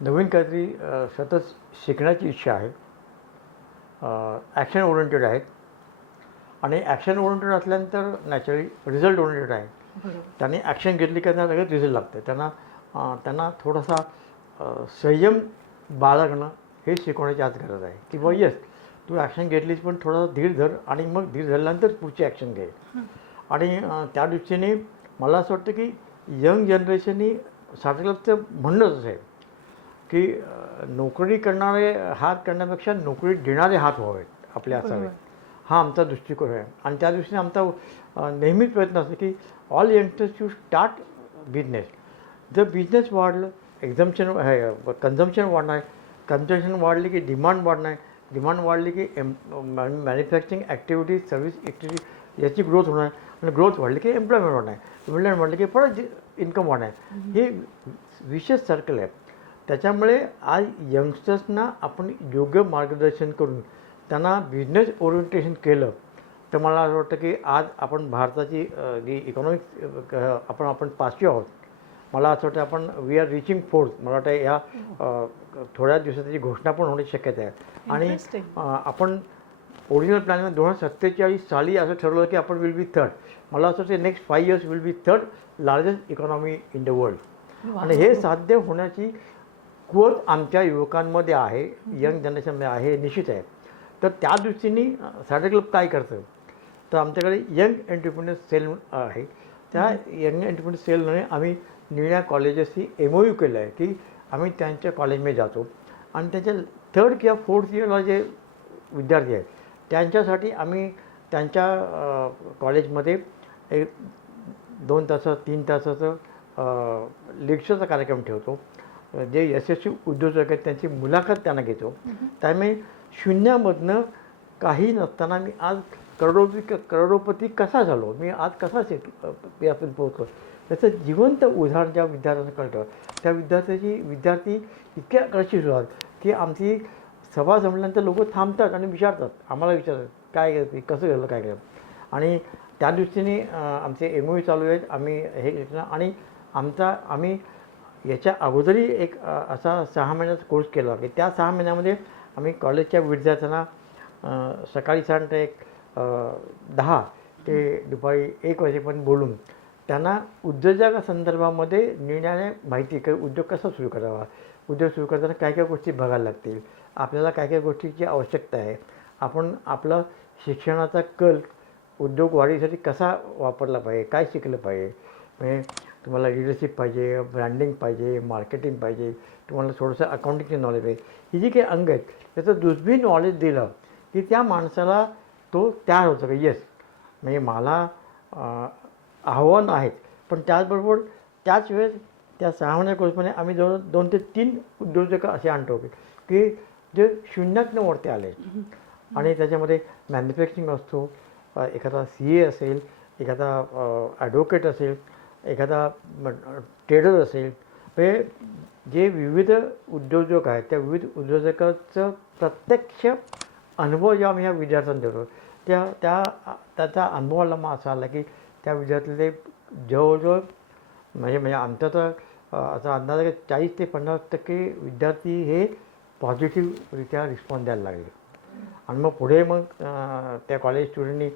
नवीन काहीतरी सतत शिकण्याची इच्छा आहे, ॲक्शन ओरिएंटेड आहेत आणि ॲक्शन ओरिएंटेड असल्यानंतर नॅचरली रिझल्ट ओरिएंटेड आहे. त्यांनी ॲक्शन घेतली की त्यांना लगेच रिझल्ट लागतं. त्यांना थोडासा संयम बाळगणं हे शिकवण्याची आज गरज आहे की बा येस तू ॲक्शन घेतलीस पण थोडासा धीर धर आणि मग धीर धरल्यानंतर पुढची ॲक्शन घे. आणि त्या दृष्टीने मला असं वाटतं की यंग जनरेशननी स्टार्टअपचं म्हणणंच आहे की नोकरी करणारे हात करण्यापेक्षा नोकरी देणारे हात व्हावेत आपले असावेत. हा आमचा दृष्टिकोन आहे आणि त्या दृष्टीने आमचा नेहमीच प्रयत्न असतो की all youngsters to start business. जर बिझनेस वाढलं एक्झम्पशन आहे, कन्झम्पशन वाढणार आहे, कन्झम्पशन वाढली की डिमांड वाढणार आहे, डिमांड वाढली की मॅन्युफॅक्चरिंग ॲक्टिव्हिटीज सर्व्हिस ॲक्टिव्हिटी याची ग्रोथ होणार आहे आणि ग्रोथ वाढली की एम्प्लॉयमेंट वाढणार आहे, एम्प्लॉयमेंट वाढली की परत इन्कम वाढणार आहे. हे विशेष सर्कल आहे. त्याच्यामुळे आज यंगस्टर्सना आपण योग्य मार्गदर्शन करून त्यांना बिझनेस ओरिएंटेशन केलं तर मला असं वाटतं की आज आपण भारताची जी इकॉनॉमिक आपण पाचवी आहोत. मला असं वाटतं आपण वी आर रिचिंग फोर्थ. मला वाटतं या थोड्या दिवसाची घोषणा पण होण्याची शक्यता आहे. आणि आपण ओरिजिनल प्लॅनमध्ये 2047 साली असं ठरवलं की आपण विल बी थर्ड. मला असं वाटतं next 5 years will be third largest economy in the world. आणि हे साध्य होण्याची कुवत आमच्या युवकांमध्ये आहे, यंग जनरेशनमध्ये आहे, निश्चित आहे. तर त्या दृष्टीने साडे क्लब काय करतं तर आमच्याकडे यंग एंटरप्रिन्युअर सेल आहे. त्या यंग एंटरप्रिन्युअर सेलने आम्ही निळ्या कॉलेजेसशी MOU केलं आहे की आम्ही त्यांच्या कॉलेजमध्ये जातो आणि त्यांच्या 3rd किंवा 4th इयरला जे विद्यार्थी आहेत त्यांच्यासाठी आम्ही त्यांच्या कॉलेजमध्ये एक 2 तासाचं 3 तासाचं लेक्चरचा कार्यक्रम ठेवतो. जे यशस्वी उद्योजक आहेत त्यांची मुलाखत त्यांना घेतो. त्यामुळे शून्यामधनं काही नसताना मी आज करोडोपती कसा झालो, मी आज कसा यातून पोहोचलो त्याचं जिवंत उदाहरण ज्या विद्यार्थ्यांना कळतं त्या विद्यार्थी इतक्या आकर्षित होतात की आमची सभा जमल्यानंतर लोक थांबतात आणि विचारतात, आम्हाला विचारतात काय करते, कसं झालं, काय केलं. आणि त्या दृष्टीने आमचे MOU चालू आहेत. आम्ही हे घेतलं आणि आम्ही याच्या अगोदरही एक असा 6 महिन्याचा कोर्स केला की त्या 6 महिन्यामध्ये आम्ही कॉलेजच्या विद्यार्थ्यांना सकाळी साधारणतः एक 10 ते दुपारी 1 वाजेपर्यंत बोलून त्यांना उद्योजकासंदर्भामध्ये निर्णयाने माहिती की उद्योग कसा सुरू करावा, उद्योग सुरू करताना काय काय गोष्टी बघायला लागतील, आपल्याला काय काय गोष्टीची आवश्यकता आहे, आपण आपलं शिक्षणाचा कल उद्योग वाढीसाठी कसा वापरला पाहिजे, काय शिकलं पाहिजे. म्हणजे तुम्हाला लिडरशिप पाहिजे, ब्रँडिंग पाहिजे, मार्केटिंग पाहिजे, तुम्हाला थोडंसं अकाउंटिंगचे नॉलेज पाहिजे. ही जी काही अंग आहेत त्याचं दुसरी नॉलेज दिलं की त्या माणसाला तो तयार होतो की येस म्हणजे मला आव्हान आहेत. पण त्याचबरोबर त्याच वेळेस त्या 6 महिन्या कोर्समध्ये आम्ही जवळ 2 ते 3 उद्योजक असे आणतो की जे शून्यातनं वरती आले आणि त्याच्यामध्ये मॅन्युफॅक्चरिंग असतो, एखादा CA असेल, एखादा ॲडव्होकेट असेल, एखादा ट्रेडर असेल. म्हणजे जे विविध उद्योजक आहेत त्या विविध उद्योजकाचं प्रत्यक्ष अनुभव जेव्हा आम्ही ह्या विद्यार्थ्यांना देतो त्याचा अनुभवाला मग असा आला की त्या विद्यार्थ्याचे जवळजवळ म्हणजे आमचा तर असा अंदाज आहे की 40 ते 50% विद्यार्थी हे पॉझिटिव्हरित्या रिस्पॉन्स द्यायला लागले. आणि मग पुढे मग त्या कॉलेज स्टुडंटनी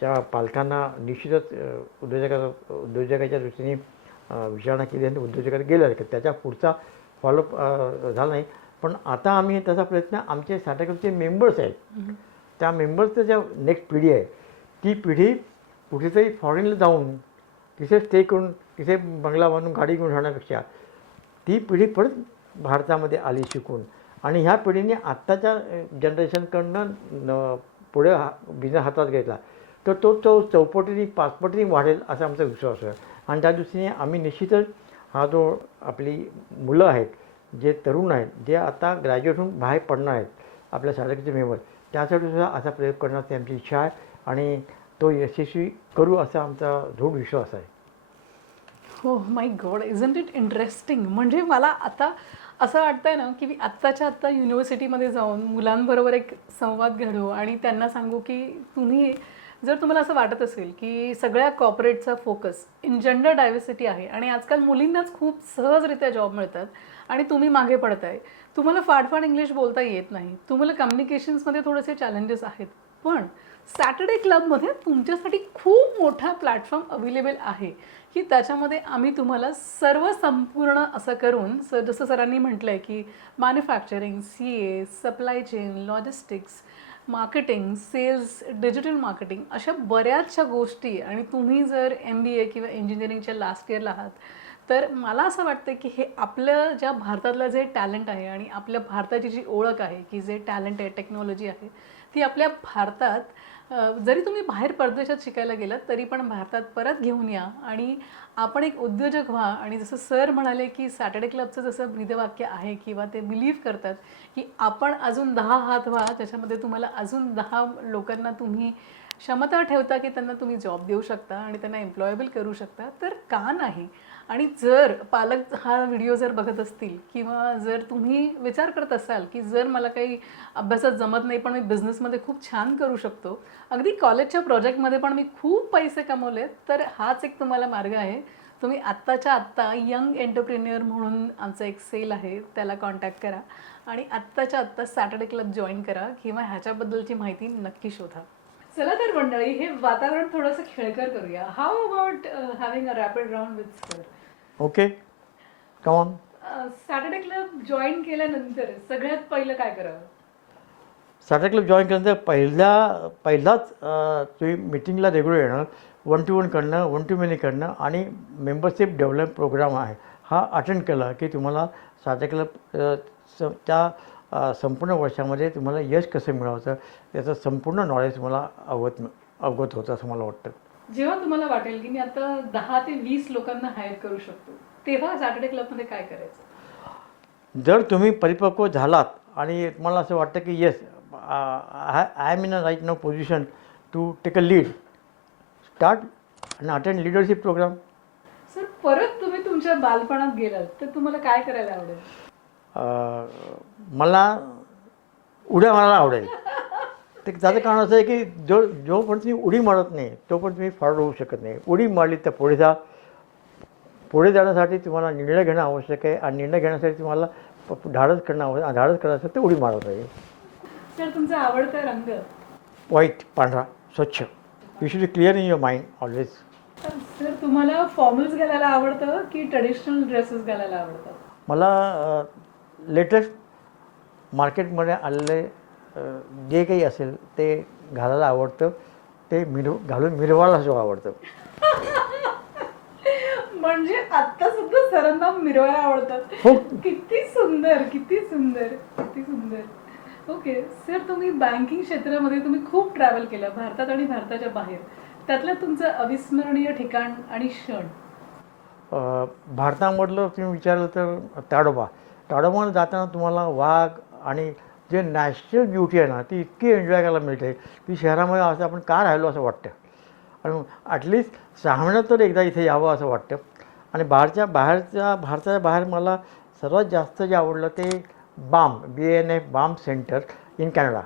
त्या पालकांना निश्चितच उद्योजकाच्या दृष्टीने विचारणा केली आणि उद्योजकाला गेलं की त्याच्या पुढचा फॉलोअप झाला नाही. पण आता आम्ही तसा प्रयत्न आमचे साठाकडचे मेंबर्स आहेत त्या मेंबर्सचं ज्या नेक्स्ट पिढी आहे ती पिढी कुठेतरी फॉरेनला जाऊन तिथे स्टे करून तिथे बंगला बांधून गाडी घेऊन राहण्यापेक्षा ती पिढी परत भारतामध्ये आली शिकून आणि ह्या पिढीने आत्ताच्या जनरेशनकडनं पुढे बिझनेस हातात घेतला तर तो चौपटीने पाचपटीने वाढेल असा आमचा विश्वास आहे आणि त्या दृष्टीने आम्ही निश्चितच हा जो आपली मुलं आहेत जे तरुण आहेत जे आता ग्रॅज्युएट होऊन बाहेर पडणार आहेत आपल्या शाळेचे मेंबर त्यासाठी सुद्धा असा प्रयोग करण्याची आमची इच्छा आहे आणि तो यशस्वी करू असा आमचा दृढ विश्वास आहे. हो माय गॉड इजंट इट इंटरेस्टिंग. म्हणजे मला आता असं वाटतंय ना की मी आत्ताच्या आत्ता युनिव्हर्सिटीमध्ये जाऊन मुलांबरोबर एक संवाद घडवू आणि त्यांना सांगू की तुम्ही जर तुम्हाला असं वाटत असेल की सगळ्या कॉर्पोरेटचा फोकस इन जेंडर डायव्हर्सिटी आहे आणि आजकाल मुलींनाच खूप सहजरित्या जॉब मिळतात आणि तुम्ही मागे पडताय, तुम्हाला फाडफाड इंग्लिश बोलता येत नाही, तुम्हाला कम्युनिकेशन्समध्ये थोडेसे चॅलेंजेस आहेत, पण सॅटर्डे क्लबमध्ये तुमच्यासाठी खूप मोठा प्लॅटफॉर्म अवेलेबल आहे की त्याच्यामध्ये आम्ही तुम्हाला सर्व संपूर्ण असं करून जसं सरांनी म्हटलं आहे की manufacturing, CA, supply chain, logistics, marketing, sales, digital marketing अशा बऱ्याचशा गोष्टी आणि तुम्ही जर MBA किंवा इंजिनिअरिंगच्या लास्ट इयरला आहात तर मला असं वाटतं की हे आपलं ज्या भारतातलं जे टॅलेंट आहे आणि आपल्या भारताची जी ओळख आहे की जे टॅलेंट आहे टेक्नॉलॉजी आहे ती आपल्या भारतात जरी तुम्ही बाहेर परदेशात शिकायला गेलात तरी पण भारतात परत घेऊन या आणि आपण एक उद्योजक व्हा. आणि जसं सर म्हणाले की सॅटर्डे क्लबचं जसं ब्रीदवाक्य आहे किंवा ते बिलीव्ह करतात की आपण अजून 10 हात व्हा त्याच्यामध्ये तुम्हाला अजून 10 लोकांना तुम्ही क्षमता ठेवता की त्यांना तुम्ही जॉब देऊ शकता आणि त्यांना एम्प्लॉयबल करू शकता तर का नाही. आणि जर पालक हा व्हिडिओ जर बघत असतील किंवा जर तुम्ही विचार करत असाल की जर मला काही अभ्यासात जमत नाही पण मी बिझनेसमध्ये खूप छान करू शकतो, अगदी कॉलेजच्या प्रोजेक्टमध्ये पण मी खूप पैसे कमवले, तर हाच एक तुम्हाला मार्ग आहे. तुम्ही आत्ताच्या आत्ता यंग एंटरप्रेन्युअर म्हणून आमचा एक सेल आहे त्याला कॉन्टॅक्ट करा आणि आत्ताच्या आत्ता सॅटर्डे क्लब जॉईन करा किंवा ह्याच्याबद्दलची माहिती नक्की शोधा. चला तर मंडळी हे वातावरण थोडंसं खेळकर करूया. How about having a rapid round with sir. Okay come on. Saturday club join केल्यानंतर सगळ्यात पहिलं काय करावं? सॅटर्डे क्लब जॉईन केल्यानंतर पहिलाच तुम्ही मीटिंगला रेग्युलर येणं, 1 to 1 करणं, 1 to many करणं आणि मेंबरशिप डेव्हलप प्रोग्राम आहे हा अटेंड केला की तुम्हाला सॅटर्डे क्लब त्या संपूर्ण वर्षामध्ये तुम्हाला यश कसं मिळवायचं याचं संपूर्ण नॉलेज तुम्हाला अवगत होतं असं मला वाटतं. जेव्हा तुम्हाला वाटेल की मी आता 10 ते 20 लोकांना हायर करू शकतो तेव्हा सॅटर्डे क्लबमध्ये काय करायचं? जर तुम्ही परिपक्व झालात आणि तुम्हाला असं वाटतं की yes I am in a right now position to take a lead, start आणि अटेंड लिडरशिप प्रोग्राम. सर परत तुम्ही तुमच्या बालपणात गेलात तर तुम्हाला काय करायला आवडेल? मला उड्या मारायला आवडेल. ते त्याचं कारण असं आहे की जोपर्यंत तुम्ही उडी मारत नाही तोपर्यंत तुम्ही फॉरवर्ड होऊ शकत नाही. उडी मारली तर पुढे जा. पुढे जाण्यासाठी तुम्हाला निर्णय घेणं आवश्यक आहे आणि निर्णय घेण्यासाठी तुम्हाला धाडस करणं आवश्यक. धाडस करायचं असेल तर उडी मारत पाहिजे. सर तुमचा आवडता रंग? व्हाईट, पांढरा, स्वच्छ. You should be clear in your mind always. Sir तुम्हाला फॉर्मल्स घालायला आवडतं की ट्रेडिशनल ड्रेसेस घालायला आवडतात? मला लेटेस्ट मार्केटमध्ये आलेले जे काही असेल ते घालायला आवडतं. ते घालून मिरवायला सुद्धा आवडतं. म्हणजे आता सुद्धा सरांना मिरवायला आवडतात. हो. किती सुंदर किती सुंदर किती सुंदर. ओके सर तुम्ही बँकिंग क्षेत्रामध्ये तुम्ही खूप ट्रॅव्हल केलं भारतात आणि भारताच्या बाहेर, त्यातलं तुमचं अविस्मरणीय ठिकाण आणि क्षण? भारतामधलं तुम्ही विचारलं तर ताडोबाला जाताना तुम्हाला वाघ आणि जे नॅचरल ब्युटी आहे ना ती इतकी एन्जॉय करायला मिळते की शहरामध्ये असं आपण का राहिलो असं वाटतं आणि ॲटलिस्ट 6 महिन्यात तर एकदा इथे यावं असं वाटतं. आणि भारताच्या बाहेर मला सर्वात जास्त जे आवडलं ते BANF बाम सेंटर इन कॅनडा.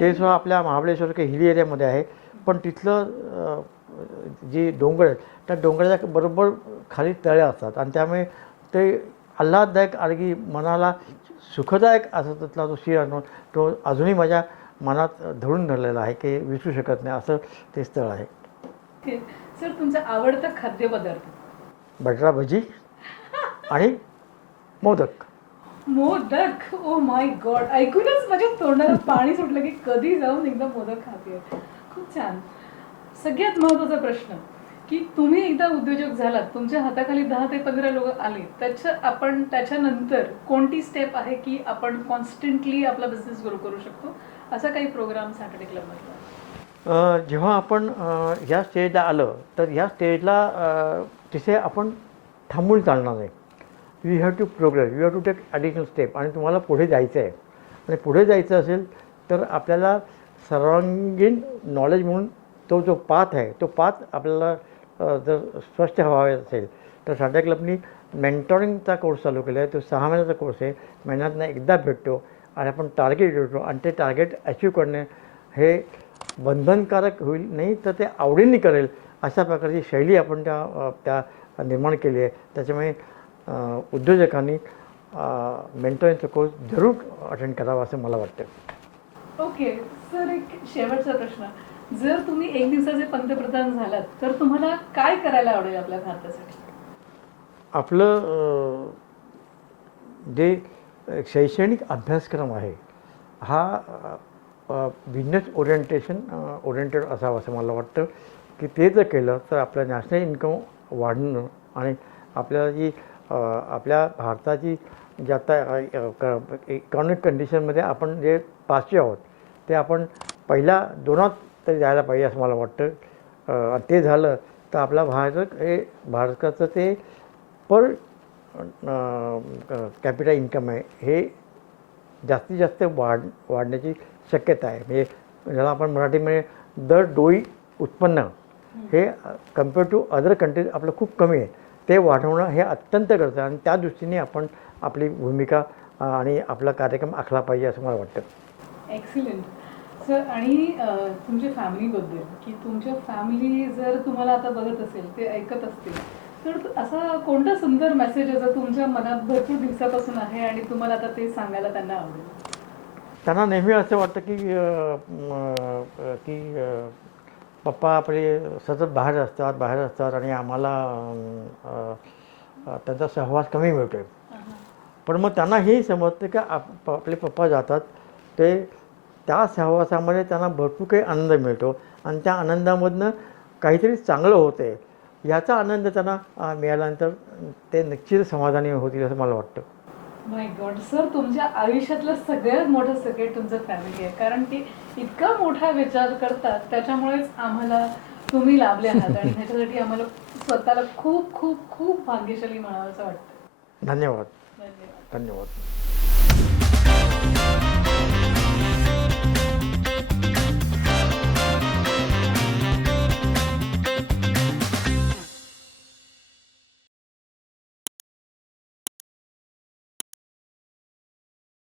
ते सुद्धा आपल्या महाबळेश्वर काही हिली एरियामध्ये आहे पण तिथलं जी डोंगर आहेत त्या डोंगराच्या बरोबर खाली तळे असतात आणि त्यामुळे ते आल्हाददायक आणि मनाला सुखदायक असा त्यातला तो शीर अनुभव तो अजूनही माझ्या मनात धरून धरलेला आहे की विसरू शकत नाही असं ते स्थळ आहे. सर तुमचा आवडता खाद्यपदार्थ? बटाटा भजी आणि modak. Modak, oh my God, ऐकूनच माझ्या तोंडाला पाणी सुटलं की कधी जाऊन एकदा मोदक खाते. खूप छान. सगळ्यात महत्त्वाचा प्रश्न की तुम्ही एकदा उद्योजक झालात, तुमच्या हाताखाली 10 ते 15 लोक आले, त्याच्यानंतर कोणती स्टेप आहे की आपण कॉन्स्टंटली आपला बिझनेस ग्रो करू शकतो, असा काही प्रोग्राम सॅटर्डे क्लबमधला? जेव्हा आपण ह्या स्टेजला आलं तर ह्या स्टेजला तिथे आपण थांबून चालणार नाही. You have to progress, you have to take additional step. आणि तुम्हाला पुढे जायचं आहे. आणि पुढे जायचं असेल तर आपल्याला सर्वांगीण नॉलेज म्हणून तो जो पाथ आहे, तो पाथ आपल्याला जर स्पष्ट हवा असेल तर सॅटर्डे क्लबनी मेंटॉरिंगचा कोर्स चालू केला आहे. तो 6 महिन्याचा कोर्स आहे. महिन्यातनं एकदा भेटतो आणि आपण टार्गेट देतो आणि ते टार्गेट अचीव करणे हे बंधनकारक होईल नाही तर ते आवडीने करेल अशा प्रकारची शैली आपण त्या निर्माण केली आहे. त्याच्यामुळे उद्योजकांनी मेंटॉरिंगचा कोर्स जरूर अटेंड करावा असं मला वाटतं. ओके सर, एक शेवटचा प्रश्न. जर तुम्ही एक दिवसाचे पंतप्रधान झालात तर तुम्हाला काय करायला आवडेल आपल्या भारतासाठी? आपलं जे शैक्षणिक अभ्यासक्रम आहे हा बिझनेस ओरिएंटेड असावं असं मला वाटतं की ते जर केलं तर आपलं नॅशनल इन्कम वाढणं आणि आपल्याला आपल्या भारताची जी आता इकॉनॉमिक कंडिशनमध्ये आपण जे पाचवे आहोत ते आपण पहिल्या दोनात तरी जायला पाहिजे असं मला वाटतं. ते झालं तर आपला भारताचं ते पर कॅपिटल इन्कम आहे हे जास्तीत जास्त वाढण्याची शक्यता आहे. म्हणजे ज्याला आपण मराठीमध्ये दर डोई उत्पन्न हे कम्पेअर टू अदर कंट्रीज आपलं खूप कमी आहे. ते वाढवणं हे अत्यंत गरजेचं आहे आणि त्या दृष्टीने आपण आपली भूमिका आणि आपला कार्यक्रम आखला पाहिजे असं मला वाटतं. Excellent sir. आणि तुमच्या फॅमिलीबद्दल की तुमच्या फॅमिली जर तुम्हाला आता बघत असेल, ते ऐकत असतील, तर असा कोणता सुंदर मेसेज आहे जो तुमच्या मनात भरपूर दिवसापासून आहे आणि तुम्हाला आता ते सांगायला त्यांना आवडेल? त्यांना नेहमी असं वाटतं की पप्पा आपले सतत बाहेर असतात आणि आम्हाला त्यांचा सहवास कमी मिळतो आहे. पण मग त्यांना हेही समजतं की आपले पप्पा जातात ते त्या सहवासामध्ये त्यांना भरपूर काही आनंद मिळतो आणि त्या आनंदामधनं काहीतरी चांगलं होतं आहे याचा आनंद त्यांना मिळाल्यानंतर ते निश्चित समाधानी होतील असं मला वाटतं. माय गॉड सर, तुमच्या आयुष्यातलं सगळ्यात मोठं सेक्रेट तुमचं फॅमिली आहे. कारण ते इतका मोठा विचार करतात, त्याच्यामुळेच आम्हाला तुम्ही लाभले आहात आणि ह्याच्यासाठी आम्हाला स्वतःला खूप खूप खूप भाग्यशाली म्हणावं असं वाटतं. धन्यवाद. धन्यवाद. धन्यवाद.